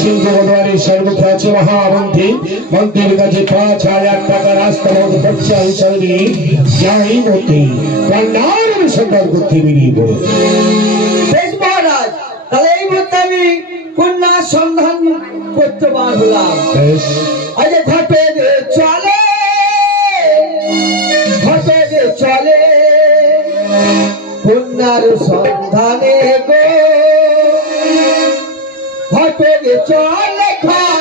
সিংহ ভগবানের সর্বত্র আছে মহামন্ত্রী মন্ত্রীর কাছে পাঁচ হাজার টাকা রাস্তা মতো খরচা হিসাবে নিয়ে যাই মতি কন্যার অনুসন্ধান করতে বেরিয়ে পড়ে। বেশ মহারাজ তাহলে এই মুহূর্তে আমি কন্যা সন্ধান করতে বার বেশ। আজ ঘটে চলে ঘটে চলে। কন্যার সন্ধানে গো। ঘটে চলে ঘটে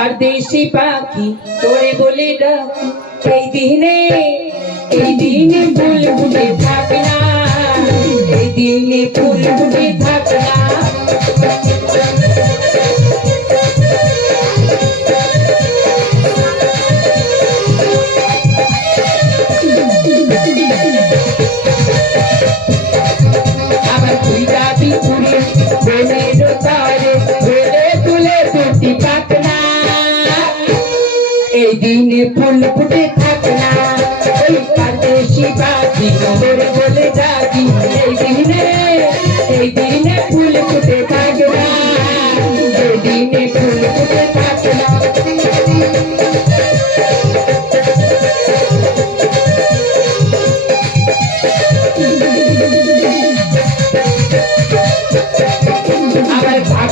পারদেশি পাখি, তোরে বলে ডাকি, এই দিনে এই দিনে ফুল ফুটে থাক না। এই দিনে ফুল ফুটে থাক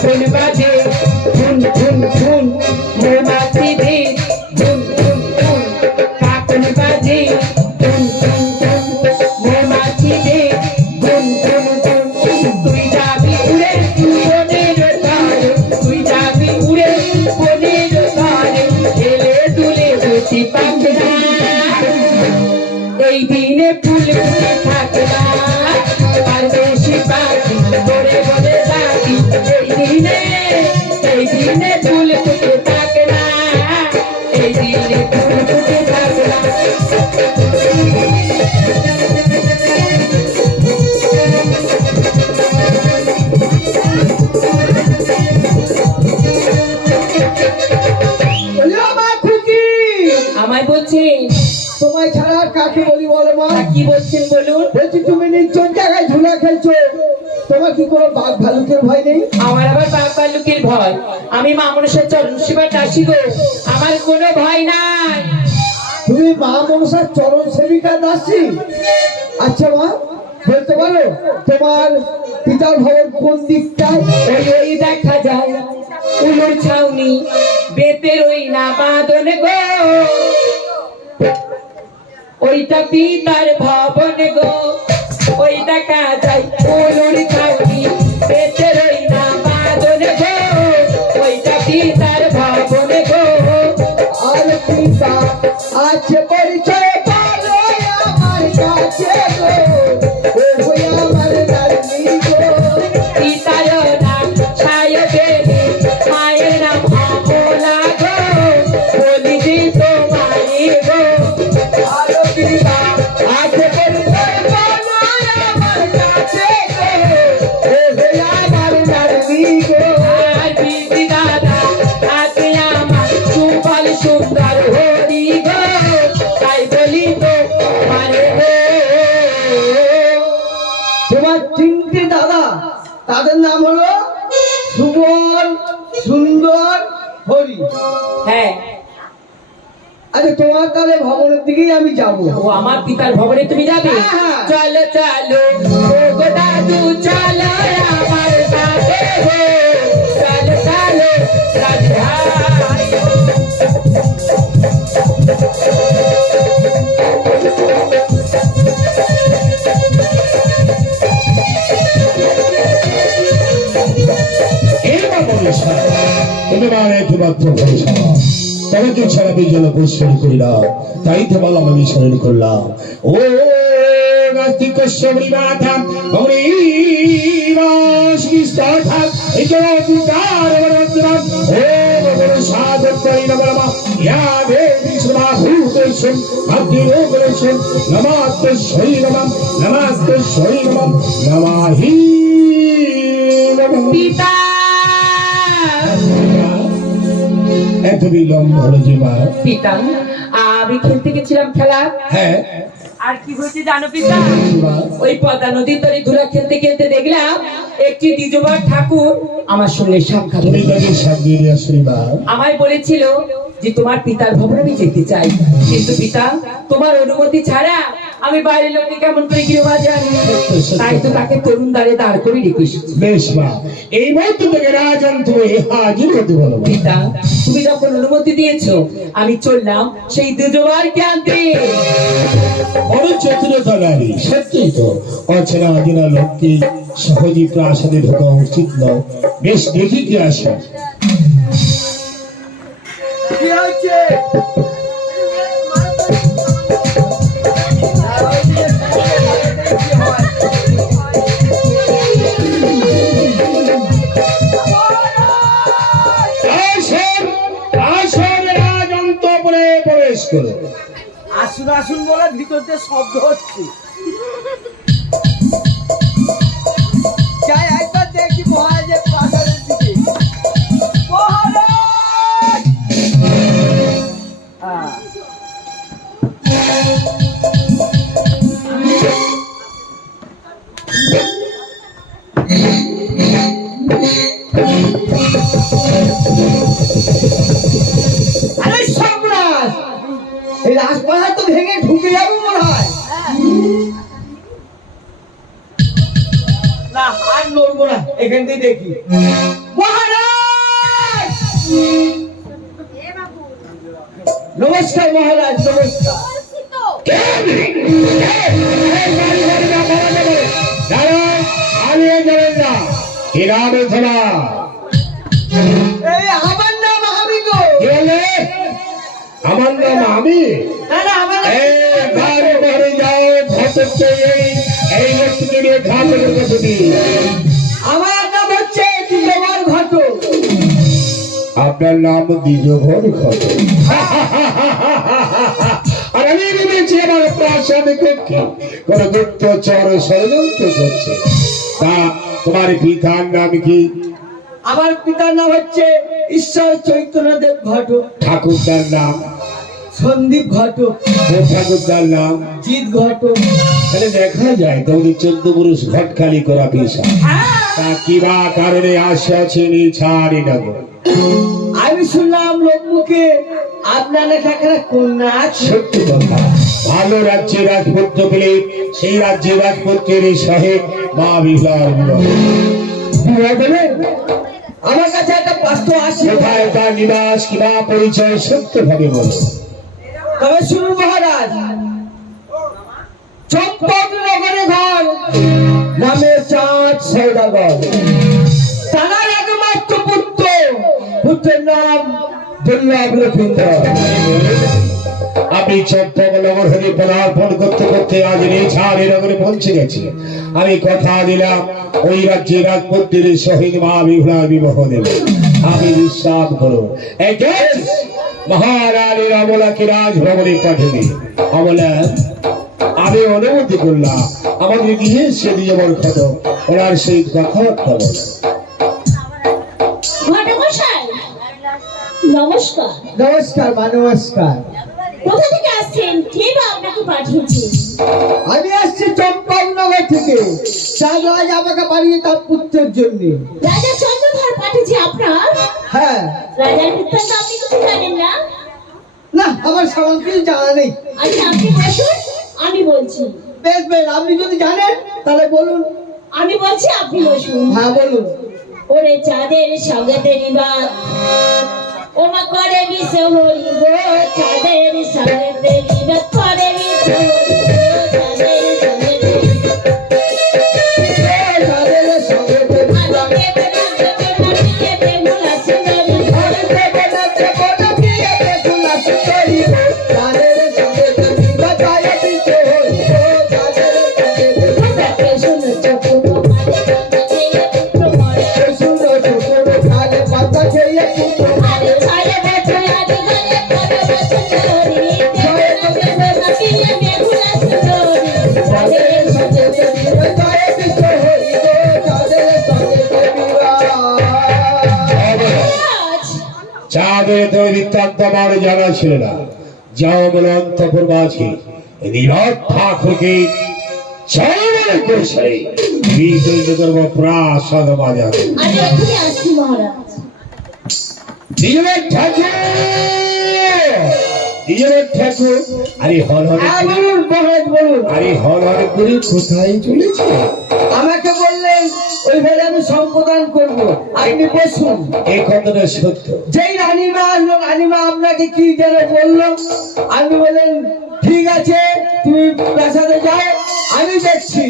Send me back কি বলছেন বলুন? বলছি তুমি নির্জন জায়গায় ঝুলা খেলছো। তোমার কি কোনো বাঘ ভালুকের ভয় নেই? আমার আবার বাঘ ভাল্লুকের ভয়। আমি মা মনসার চরণ সেবার দাসী গো। আমার কোনো ভয় নাই। তুমি মা মনসার চরণ সেবিকা দাসী? আচ্ছা মা বলতে পারো তোমার পিতার ভবন কোন দিকটায়? ওই ওই দেখা যায়। উলুর ছাউনি বেতের ওই না বাঁধন গো। ওইটা পিতার ভবন গো। ওই দেখা যায় উলুর ছাউনি পেতে ওই না বাঁধন গো। ওইটা পিতার ভবন গো। আর পিতা আছে পরিচয় সুন্দর হরি গো তাই বলি তো তোমার তিনটি দাদা তাদের নাম হলো সুবল সুন্দর হরি। হ্যাঁ। আচ্ছা তোমার তাহলে ভবনের দিকেই আমি যাব। ও আমার পিতার ভবনে তুমি যাবে? হ্যাঁ। চলো চলো। দাদু চলো আমার সাথে তোমাকে ছাড়া যেন পরিশ্রম করি না তাই তো বললাম, আমি স্মরণ করলাম। ও নাস্তিক কশ্যপরি মাথা গৌরী স্থান এই এত বিলম্ব হলো আমি খেলতে গেছিলাম খেলা। হ্যাঁ। আর কি হয়েছে জানো পিতা? ওই পদ্মা নদীর ধুলা খেলতে খেলতে দেখলাম একটি দ্বিজবার ঠাকুর আমার সঙ্গে সাক্ষাৎ আমায় বলেছিল যে তোমার পিতার ভবনে আমি যেতে চাই। কিন্তু পিতা তোমার অনুমতি ছাড়া আমি বাইরের লোককে কেমন করে গৃহবাজে আনি তাই তো তাকে তরুণ দ্বারে দাঁড় করে রেখে বেশ মা এই মুহূর্তে থেকে রাজন তুমি হাজির হতে বলো। পিতা তুমি যখন অনুমতি দিয়েছ আমি চললাম সেই দুজোবারকে আনতে। বড় চতুরতা নারী সত্যিই তো অচেনা অচেনা লোককে সহজে প্রাসাদে ঢোকা উচিত নয়। বেশ দেখি কি আসে। কি হচ্ছে প্রবেশ আসুন আসুন বলে ভিতর দিয়ে শব্দ হচ্ছে। নড়বো না এখান থেকে দেখি। মহারাজ! নমস্কার মহারাজ নমস্কার। আমার নাম আমি? যাও ঘটককে এই এই লোকটিকে নিয়ে দিই আমার নাম হচ্ছে দিলবার ঘটক। আপনার নাম দ্বিজভর ঘট আর আমি ভেবেছি আমার প্রাসাদে কক্ষে কোন গুপ্তচর ষড়যন্ত্র করছে। তা তোমার পিতার নাম কি? আমার পিতার নাম হচ্ছে ঈশ্বর চৈতন্যদেব ঘটক। ঠাকুরদার নাম? সন্দীপ ঘটক। ও ঠাকুরদার নাম? জিৎ ঘটক। তাহলে দেখা যায় তোমাদের চোদ্দ পুরুষ ঘট খালি করা পেশা। তা কিবা কারণে আসিয়াছে ছাড়ি না আমি শুনলাম লোকমুখে আপনার কন্যা সত্যি কথা। ভালো রাজ্যে রাজপুত্র পেলে সেই রাজ্যে রাজপুত্রের সহে মা বিহার আমার কাছে একটা পাত্র কোথায় তার নিবাস কিবা পরিচয় সত্য ভাবে বলো। তবে শুনুন মহারাজ চম্পক নগরে ঘর। নামে চাঁদ সৌদাগর। তার একমাত্র পুত্র। পুত্রের নাম পদার্পণ করতে করতে আজ নগরে পৌঁছে গেছি। আমি কথা দিলাম, ওই রাজ্যে রাজপুত্রের সহিত মা বিভ্রা বিবাহ দেব আমি বিশ্বাস করো মহারানীর অমলাকে রাজভবনে পাঠিয়ে অমলা আমি অনুমতি করলাম। আমাদের গিয়ে সে দিয়ে আমার ক্ষত ওনার সেই কথাবার্তা বলো। নমস্কার। নমস্কার মা নমস্কার। কোথা থেকে আসছেন? কে বা আপনাকে পাঠিয়েছে? আমি আসছি চম্পক থেকে। চাঁদ রাজ আমাকে বাড়িয়ে তার পুত্রের জন্য। রাজা চন্দ্রধর পাঠিয়েছে আপনার? হ্যাঁ। রাজার বৃত্তান্ত আপনি কিছু জানেন না? না আমার কিছু জানা নেই। আচ্ছা আপনি বসুন। আমি বলছি। বেশ বেশ আপনি যদি জানেন তাহলে বলুন। আমি বলছি আপনি বসুন। হ্যাঁ বলুন। ওরে চাঁদের সঙ্গে বাদ ওমা করে বিষ হরি গো চাঁদের সঙ্গে বাদ করে বিষ হরি গো আমার জানা ছিল না। যাও বলে অন্তপুর মাঝে নীরব ঠাকুরকে চরমনে করেছে বিদ্রোহ করব প্রাসাদ বাজার আমি এখনই আসছি মহারাজ। নীরব ঠাকুর! নীরব ঠাকুর আরে হল হল হ্যাঁ বলুন মহারাজ বলুন। আরে হল হল করে কোথায় চলেছে? আমাকে বললেন ওই আমি সম্প্রদান করব। আপনি বসুন। এই কথাটা সত্য? যেই রানীমা আসলো রানীমা আপনাকে কি যেন বলল? আপনি বললেন ঠিক আছে তুমি প্রাসাদে যাও আমি দেখছি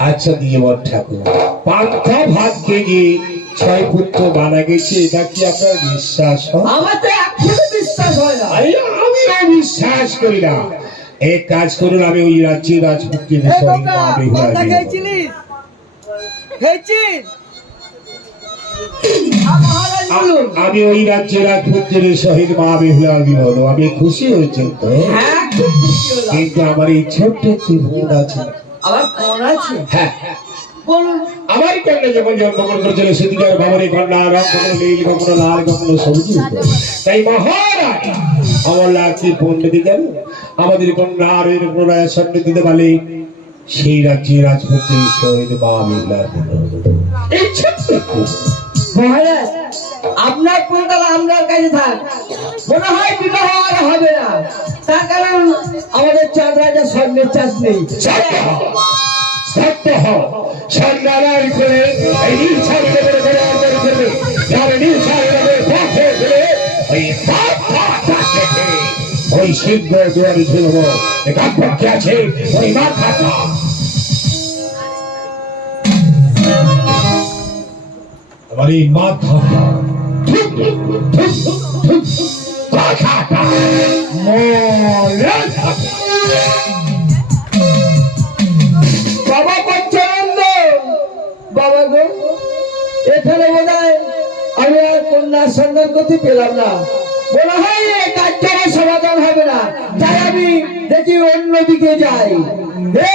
আচ্ছা দিয়েবর ঠাকুর পান্থা ভাত গিয়ে ছয় পুত্র মারা গেছে এটা কি আপনার বিশ্বাস আমার তো এখনও বিশ্বাস হয় না? আমিও বিশ্বাস করি না। এক কাজ করুন আমি ওই সঙ্গে খোকা, আমি ওই রাজপুত্রের সহিত মা বিবাহ আমি খুশি হয়েছি তো। হ্যাঁ। কিন্তু আমার এই ছোট্ট একটি বোন আছে। আবার আছে? হ্যাঁ। বলুন। আমার কন্যা যখন জন্মগ্রহণ করেছিল সেদিকার বাবরে কন্যা রং কখনো নীল কখনো লাল কখনো সবুজ তাই মহারাজ আমার লাগছে পণ্ডিত কেন আমাদের কন্যা আর এরকম রায় সামনে দিতে পারলে সেই রাজ্যে রাজপুত্রের সহিত মা বিহুলার এই ছোট্ট মহারাজ আপনার কোনটা আপনার কাছে থাক। মনে হয় বিবাহ আর হবে না। তার কারণ আমাদের চাঁদ রাজা স্বর্ণের চাষ নেই। সত্য হও। সন্ধ্যালয় করে এই নীলসাগরে করে করে ফেলে ওই ওই দুয়ারে আছে ওই মাথাটা আমার কন্যার সন্ধান করতে পেলাম না। বলা হয়, এই ছাড়া সমাধান হবে না। তাই আমি দেখি অন্যদিকে যাই। হে